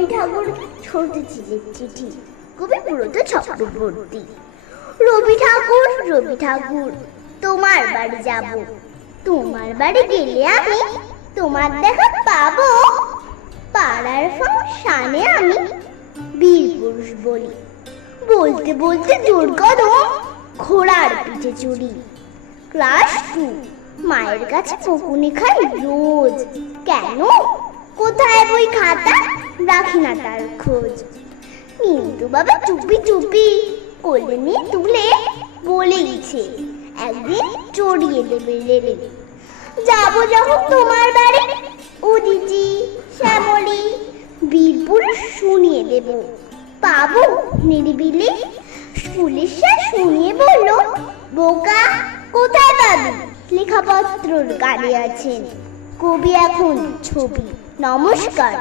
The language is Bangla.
রবি ঠাকুর ছোট ছেলের চিঠি, কবি ব্রত চক্রবর্তী। রবি ঠাকুর তোমার বাড়ি যাব, তোমার বাড়ি গেলে আমি তোমার দেখা পাবো। পাড়ার ফাংশনে আমি বীর পুরুষ বলি, বলতে বলতে দুর্গদম ঘোড়ার পিঠে চড়ি। ক্লাস 2, মায়ের কাছে বকুনি খাই রোজ। কেন? কোথায় বই খাতা, রাখি না তার খোঁজ। কিন্তু বাবা চুপি চুপি কোলে নিয়ে তুলে বলেইছে একদিন চড়িয়ে দেবে রেলে। যাবো যখন তোমার বাড়ি, উদিতি শ্যামলী বীরপুর শুনিয়ে দেব। পাবো নিরিবিলি। পুলিশ শুনিয়ে বলল, বোকা কোথায় পাবি, লেখাপত্রর গাড়ি আছেন। কবি এখন ছবি। নমস্কার।